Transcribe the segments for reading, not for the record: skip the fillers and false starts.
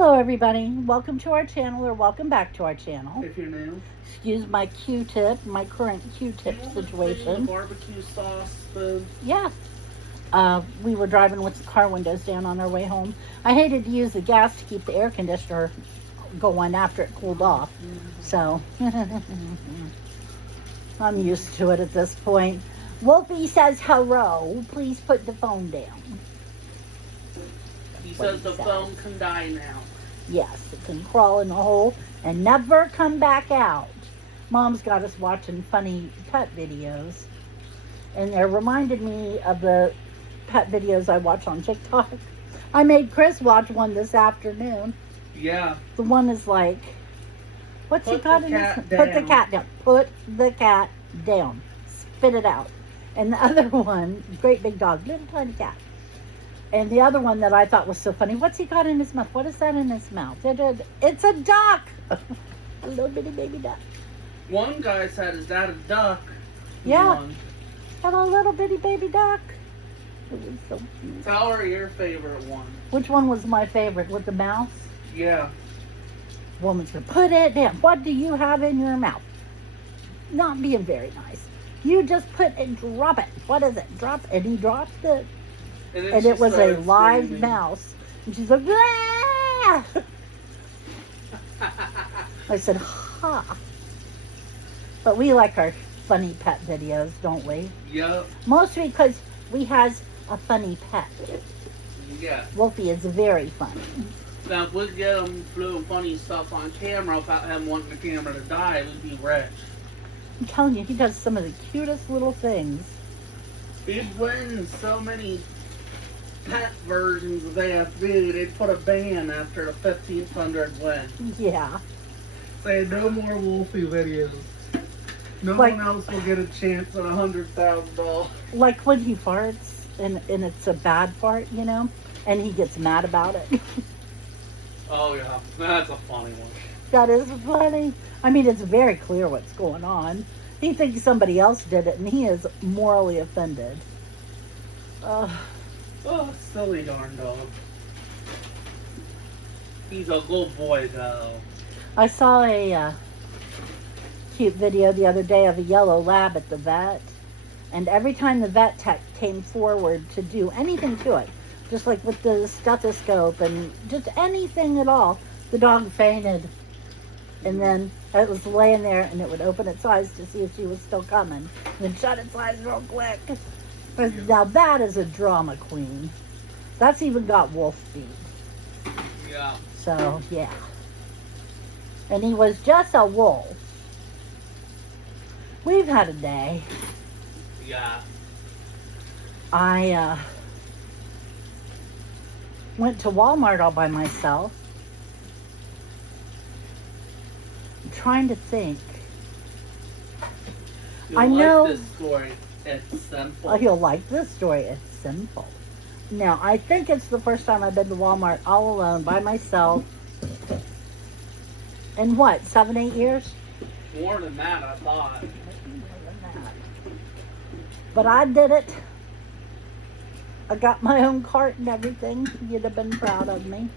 Hello everybody, welcome to our channel or welcome back to our channel. If you're new. Excuse my Q-tip, my current Q-tip situation. Barbecue sauce spoon. Yeah. We were driving with the car windows down on our way home. I hated to use the gas to keep the air conditioner going after it cooled off. So, I'm used to it at this point. Wolfie says hello. Please put the phone down. He says the phone can die now. Yes, it can crawl in a hole and never come back out. Mom's got us watching funny pet videos. And they reminded me of the pet videos I watch on TikTok. I made Chris watch one this afternoon. Yeah. The one is like, what's he got in his? Put the cat down. Put the cat down. Spit it out. And the other one, great big dog, little tiny cat. And the other one that I thought was so funny, what's he got in his mouth? What is that in his mouth? It's a duck. A little bitty baby duck. One guy said, is that a duck? Yeah. Got a little bitty baby duck. It was so cute. Tell her your favorite one. Which one was my favorite? With the mouse? Yeah. Woman's gonna put it down. What do you have in your mouth? Not being very nice. You just put and drop it. What is it? Drop. And he dropped it. And it was a live screaming. Mouse. And she's like, ah! I said, ha. But we like our funny pet videos, don't we? Yep. Mostly because we has a funny pet. Yeah. Wolfie is very funny. Now, if we get him doing funny stuff on camera without him wanting the camera to die, we'd be rich. I'm telling you, he does some of the cutest little things. He'd win so many pet versions of AFB, they'd put a ban after the 1,500 win. Yeah. Say no more Wolfie videos. No one else will get a chance at $100,000. Like when he farts and it's a bad fart, you know, and he gets mad about it. Oh yeah, that's a funny one. That is funny. I mean, it's very clear what's going on. He thinks somebody else did it, and he is morally offended. Oh, silly darn dog. He's a good boy, though. I saw a cute video the other day of a yellow lab at the vet. And every time the vet tech came forward to do anything to it, just like with the stethoscope and just anything at all, the dog fainted. And then it was laying there, and it would open its eyes to see if she was still coming. And then shut its eyes real quick. Now that is a drama queen. That's even got wolf speed. Yeah. So, yeah. And he was just a wolf. We've had a day. Yeah. I went to Walmart all by myself. I'm trying to think. You'll I know like this story. It's simple. Oh, you'll like this story. It's simple. Now, I think it's the first time I've been to Walmart all alone by myself. In what, 7, 8 years? More than that, I thought. But I did it. I got my own cart and everything. You'd have been proud of me.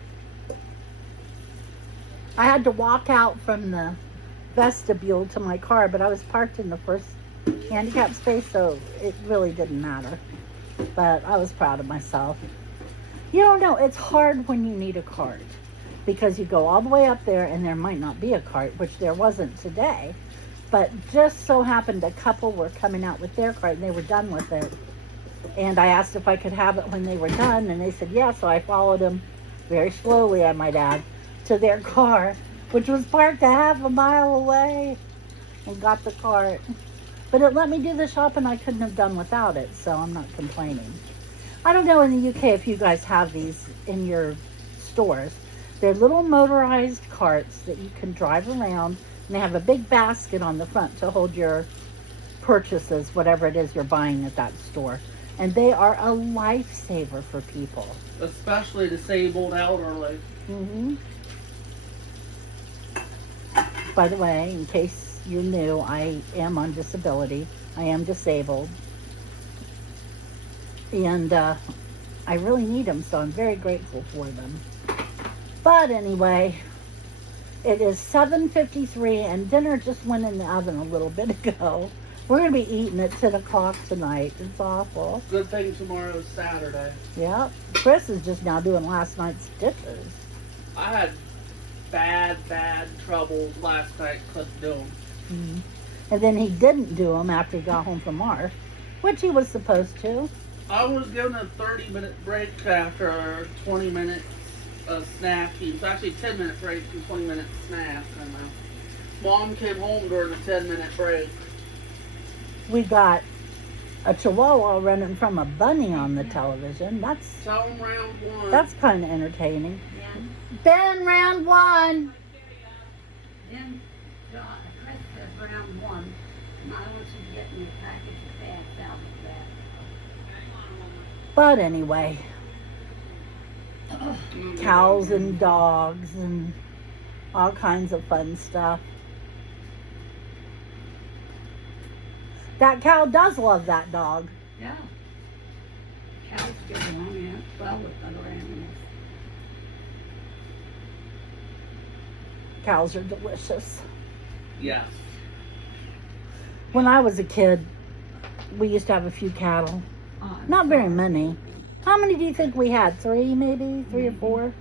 I had to walk out from the vestibule to my car, but I was parked in the first handicap space, so it really didn't matter. But I was proud of myself. You don't know, it's hard when you need a cart, because you go all the way up there and there might not be a cart, which there wasn't today. But just so happened a couple were coming out with their cart and they were done with it. And I asked if I could have it when they were done, and they said yeah, so I followed them very slowly, I might add, to their car, which was parked a half a mile away, and got the cart. But it let me do the shopping I couldn't have done without it, so I'm not complaining. I don't know in the UK if you guys have these in your stores. They're little motorized carts that you can drive around, and they have a big basket on the front to hold your purchases, whatever it is you're buying at that store. And they are a lifesaver for people. Especially disabled elderly. Mm-hmm. By the way, in case you're new, I am on disability. I am disabled. And I really need them, so I'm very grateful for them. But anyway, it is 7:53 and dinner just went in the oven a little bit ago. We're going to be eating at 10 o'clock tonight. It's awful. Good thing tomorrow's Saturday. Yep. Chris is just now doing last night's dishes. I had bad trouble last night. Couldn't do them. Mm-hmm. And then he didn't do them after he got home from Marsh, which he was supposed to. I was given a 30-minute break after 20 minutes of snacking. It's actually a 10-minute break and 20-minute snack. And Mom came home during the 10-minute break. We got a chihuahua running from a bunny on the television. Tell them round one. That's kind of entertaining. Ben, round one. Then Chris says round one, and I want you to get me a package of bags out of that. But anyway, cows and dogs and all kinds of fun stuff. That cow does love that dog. Yeah. Cows get along in well with other animals. Cows are delicious. Yes. When I was a kid, we used to have a few cattle. Not very many. How many do you think we had? 3 maybe? 3 or 4?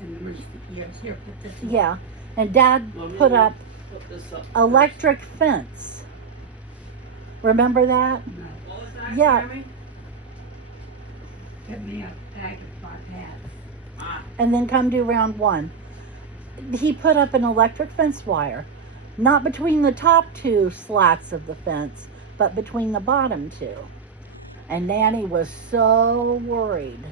And there was, yes, here, put this in. Yeah. And Dad put up Put this up electric fence. Remember that? No. What was that, Yeah. Sammy? Get me a package of our pads. And then come do round one. He put up an electric fence wire, not between the top 2 slats of the fence, but between the bottom 2. And Nanny was so worried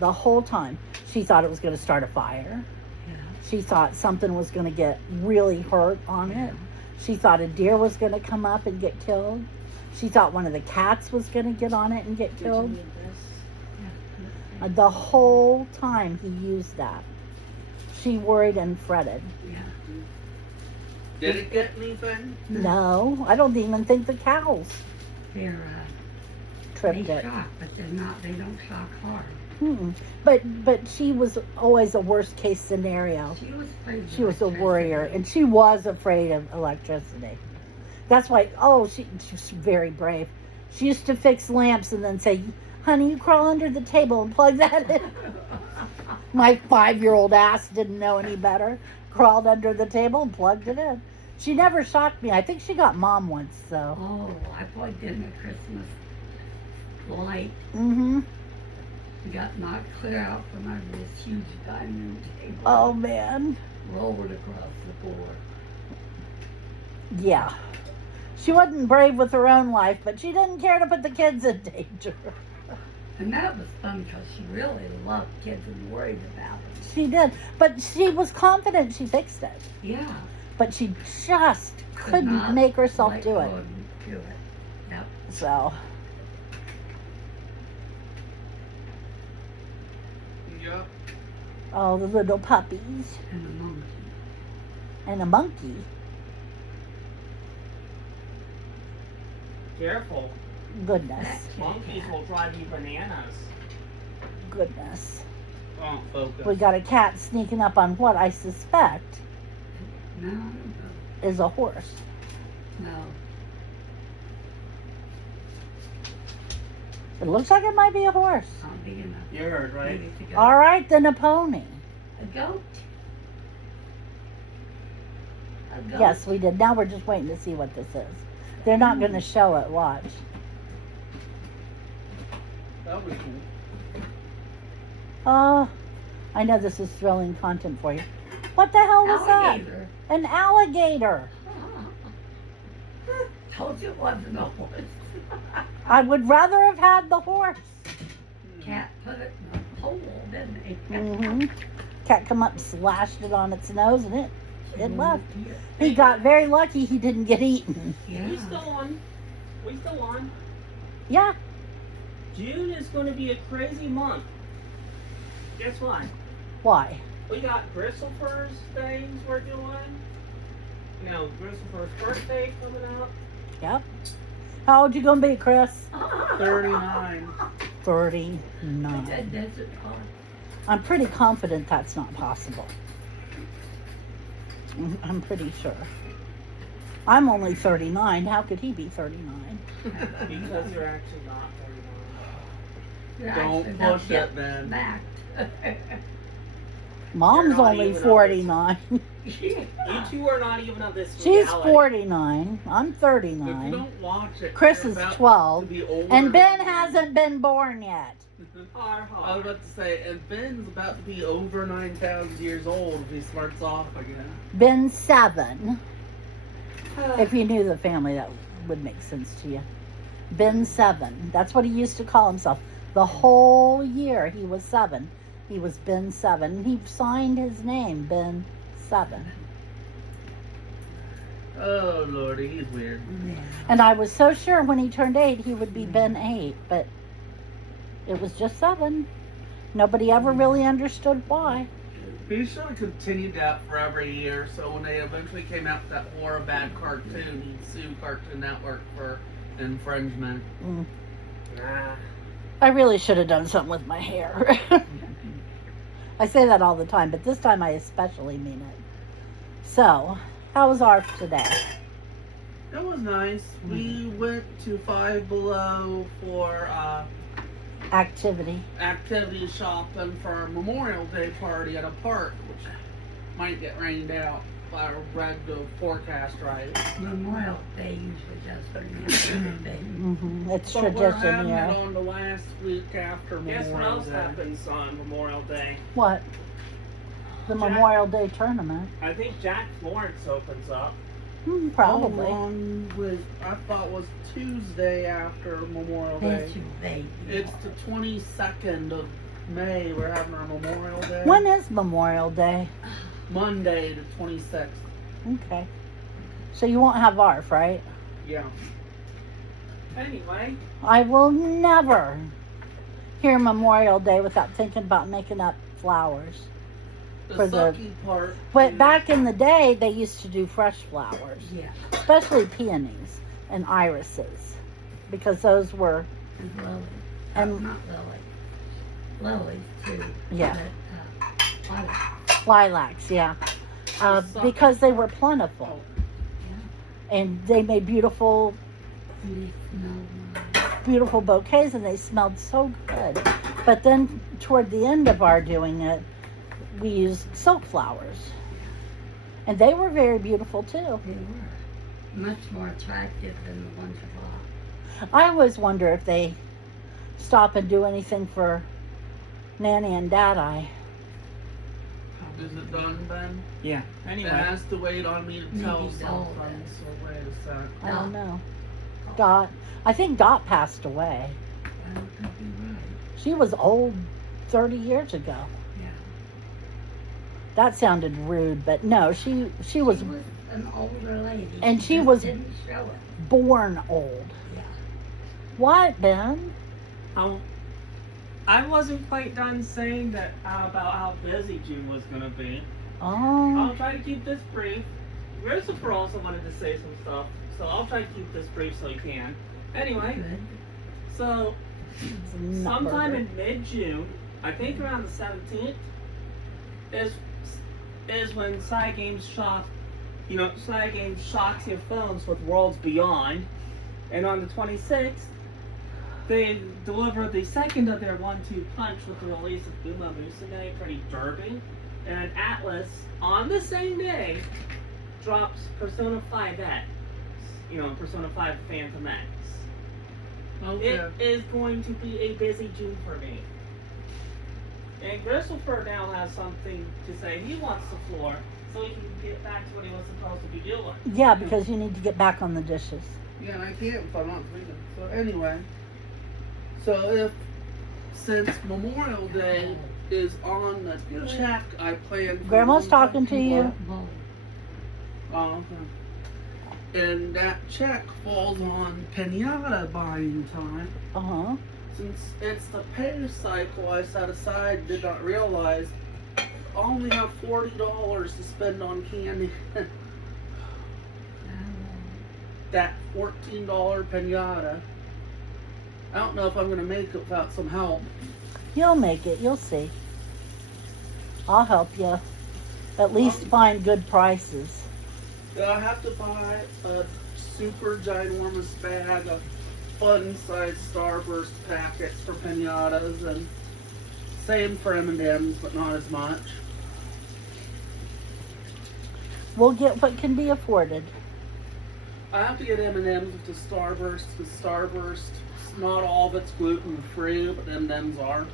the whole time. She thought it was going to start a fire. Yeah. She thought something was going to get really hurt on it. She thought a deer was going to come up and get killed. She thought one of the cats was going to get on it and get killed. The whole time he used that, she worried and fretted. Yeah. Did it get anything? No, I don't even think the cows They're, tripped they it. shock, but they're not, they don't shock hard. Mm-mm. But she was always a worst case scenario. She was afraid of She was a electricity. worrier, and she was afraid of electricity. That's why, she's very brave. She used to fix lamps and then say, honey, you crawl under the table and plug that in. My 5-year-old ass didn't know any better. Crawled under the table and plugged it in. She never shocked me. I think she got Mom once, though. Oh, I plugged in a Christmas light. Mm-hmm. It got knocked clear out from under this huge dining room table. Oh, man. Rolled across the board. Yeah. She wasn't brave with her own life, but she didn't care to put the kids in danger. And that was fun because she really loved kids and worried about them. She did. But she was confident she fixed it. Yeah. But she just Could couldn't not make herself let do go it. and do it. Yep. So, Yep. oh, the little puppies. And a monkey. And a monkey. Careful. Goodness. Monkeys will drive you bananas. Goodness. Oh, focus. We got a cat sneaking up on what I suspect No, is a horse. no. It looks like it might be a horse. Not big enough. You heard, right? Maybe to go. All right, then a pony. A goat. A goat. Yes, we did. Now we're just waiting to see what this is. They're not going to show it. Watch. That was cool. Oh, I know this is thrilling content for you. What the hell was Alligator. that? An alligator. Told you it wasn't a horse. I would rather have had the horse. Cat put it in a hole, didn't he? Mm-hmm. Cat come up, slashed it on its nose, and it left. He got very lucky he didn't get eaten. Yeah. We still on. We still on. Yeah. June is going to be a crazy month. Guess why? Why? We got Bristlefer's things we're doing. You know, Bristlefer's birthday coming up. Yep. How old you gonna be, Chris? 39. 39. That desert park. I'm pretty confident that's not possible. I'm pretty sure. I'm only 39. How could he be 39? Because you're actually not 39. You're Don't actually not push it, getting Ben. smacked. Mom's not only even on 49. You two are not even of this She's reality. 49. I'm If you 39. don't watch it, Chris you're is about 12. to be older And Ben than me. hasn't been born yet. Har, I was har. about to say, and Ben's about to be over 9,000 years old if he starts off again. Ben's 7. If you knew the family, that would make sense to you. Ben 7. That's what he used to call himself. The whole year he was 7. He was Ben 7. He signed his name, Ben 7. Oh, Lordy, he's weird. And I was so sure when he turned 8 he would be Ben 8, but it was just 7. Nobody ever really understood why. He should have continued that for every year, so when they eventually came out with that horror bad cartoon, he'd sue Cartoon Network for infringement. Mm. Nah. I really should have done something with my hair. I say that all the time, but this time I especially mean it. So, how was ours today? It was nice. We went to Five Below for Activity. activity shopping for our Memorial Day party at a park, which might get rained out by a regular forecast, right? Memorial Day usually does for Day. It's But we're tradition having it here. on the last week after Guess what Memorial else Day. happens on Memorial Day? What? The Jack- Memorial Day tournament. I think Jack Florence opens up. Probably. I thought was Tuesday after Memorial Day. That's your baby. It's the 22nd of May. We're having our Memorial Day. When is Memorial Day? Monday, the 26th. Okay. So you won't have ARF, right? Yeah. Anyway, I will never hear Memorial Day without thinking about making up flowers. The For the- sucky part. But is- back in the day, they used to do fresh flowers, Yeah, especially peonies and irises, because those were, and lilies. And- Not lily. Lilies too. Yeah. But, lilac. lilacs, yeah, because they were plentiful. And they made beautiful, And they smell nice. beautiful bouquets, and they smelled so good. But then toward the end of our doing it, we used silk flowers, and they were very beautiful too. They were much more attractive than the ones you bought. I always wonder if they stop and do anything for Nanny and Dad. Is it done, Ben? yeah. It Anyway, has to wait on me to tell Maybe so, something, Ben. so wait a sec. I don't know. Dot. I think Dot passed away. That could be right. She was old 30 years ago. Yeah. That sounded rude, but no, she was She was an older lady. And she just was- didn't show it. born old. Yeah. What, Ben? I wasn't quite done saying that about how busy June was gonna be. Oh, I'll try to keep this brief. Christopher also wanted to say some stuff, so I'll try to keep this brief so he can. Anyway, Good. so it's a nut sometime burger. in mid-June, I think around the 17th, is when Cygames shocks your phones with Worlds Beyond, and on the 26th, they deliver the second of their 1-2 punch with the release of Uma Musume Pretty Derby, and Atlas on the same day drops Persona 5X, Persona 5 Phantom X. Okay. It is going to be a busy June for me. And Christopher now has something to say. He wants the floor so he can get back to what he was supposed to be doing. Yeah, because you need to get back on the dishes. Yeah, and I can't if I'm not speaking. So anyway, since Memorial Day is on the check, I plan for Grandma's talking to you. Well, Oh, okay. And that check falls on pinata buying time. Uh-huh. Since it's the pay cycle I set aside, did not realize I only have $40 to spend on candy. That $14 pinata. I don't know if I'm gonna make it without some help. You'll make it. You'll see. I'll help you. At least find good prices. I have to buy a super ginormous bag of fun-sized Starburst packets for pinatas, and same for M&Ms, but not as much. We'll get what can be afforded. I have to get M&Ms with the Starburst, because Starburst, not all of it's gluten-free, but M&Ms are.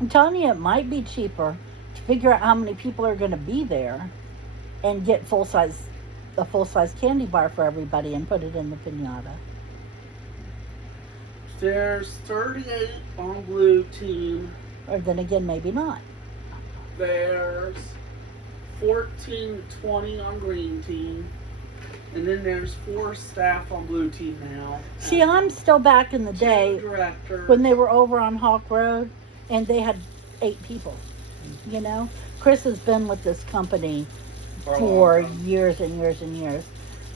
I'm telling you, it might be cheaper to figure out how many people are going to be there and get a full-size candy bar for everybody and put it in the pinata. There's 38 on blue team. Or then again, maybe not. There's 14 to 20 on green team. And then there's 4 staff on blue team now. See, I'm still back in the 2 day directors. when they were over on Hawk Road and they had 8 people. You know? Chris has been with this company for years and years and years.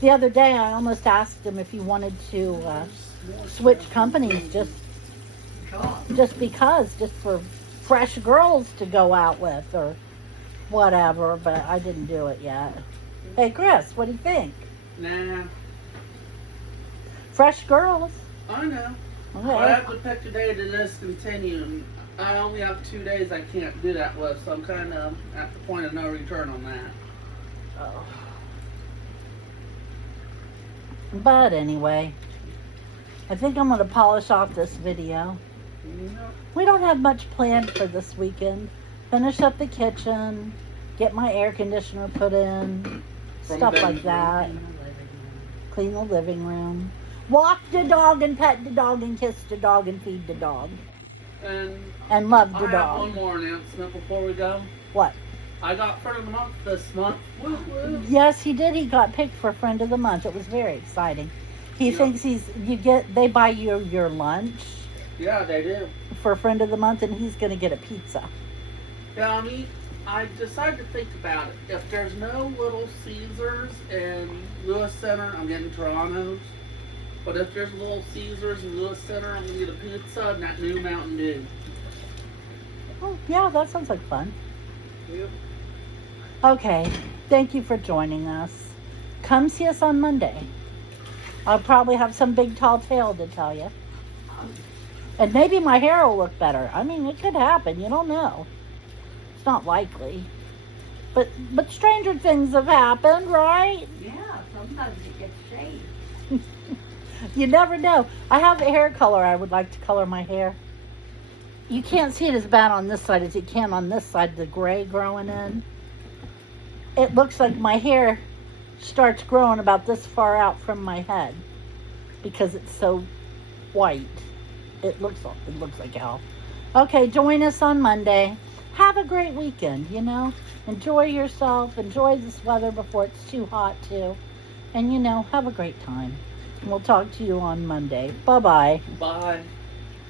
The other day, I almost asked him if he wanted to switch companies just for fresh girls to go out with or whatever, but I didn't do it yet. Hey, Chris, what do you think? Nah, Fresh girls. I know. Okay. I have to pick a day to discontinue. And I only have 2 days I can't do that with, so I'm kind of at the point of no return on that. Oh. But anyway, I think I'm going to polish off this video. We don't have much planned for this weekend. Finish up the kitchen, get my air conditioner put in, stuff like that. Clean the living room. Walk the dog and pet the dog and kiss the dog and feed the dog. And love the I have dog. one more announcement before we go. What? I got friend of the month this month. Woo woo. Yes, he did. He got picked for friend of the month. It was very exciting. He Yeah. thinks they buy you your lunch Yeah, they do. for friend of the month, and he's going to get a pizza. Yeah, I mean, I decided to think about it. If there's no Little Caesars in Lewis Center, I'm getting Toronto's. But if there's Little Caesars in Lewis Center, I'm going to get a pizza and that new Mountain Dew. Oh, yeah, that sounds like fun. Yep. Okay, thank you for joining us. Come see us on Monday. I'll probably have some big tall tale to tell you. And maybe my hair will look better. I mean, it could happen. You don't know. It's not likely. But stranger things have happened, right? Yeah, sometimes it gets shaved. You never know. I have a hair color I would like to color my hair. You can't see it as bad on this side as you can on this side, the gray growing in. It looks like my hair starts growing about this far out from my head because it's so white. It looks like hell. Okay, join us on Monday. Have a great weekend, you know. Enjoy yourself. Enjoy this weather before it's too hot, too. And, you know, have a great time. And we'll talk to you on Monday. Bye-bye. Bye.